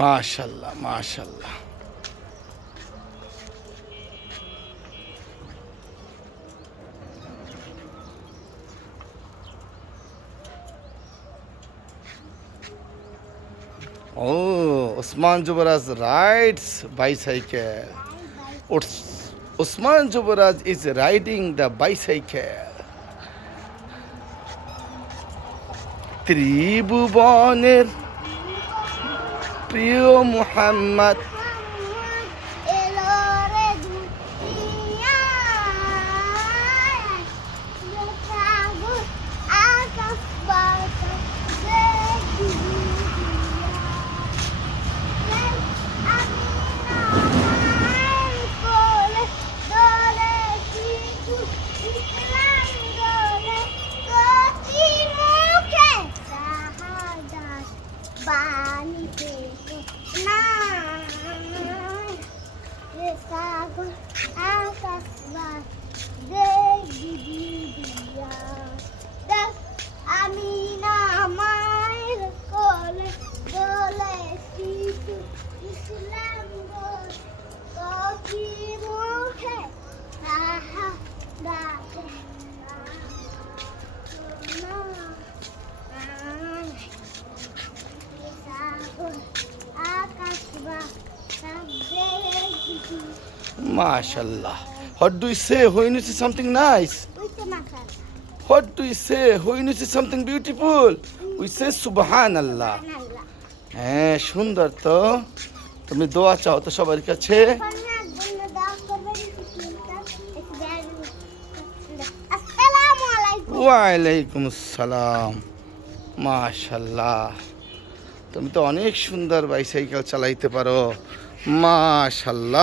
মাশাল্লাহ মাশাল্লাহ। ও, Osman Jubaraj rides bicycle. Osman Jubaraj is riding the bicycle. ত্রিভুবনের প্রিয় Muhammad MashaAllah. What do you say when you see something nice? What do you say when you see something beautiful? We say Subhanallah. হ্যাঁ, সুন্দর তো। তুমি দোয়া চাও তো সবার কাছে। ওয়ালাইকুম আসসালাম। মাশাআল্লাহ, তুমি তো অনেক সুন্দর বাইসাইকেল চালাইতে পারো। মাশাআল্লাহ।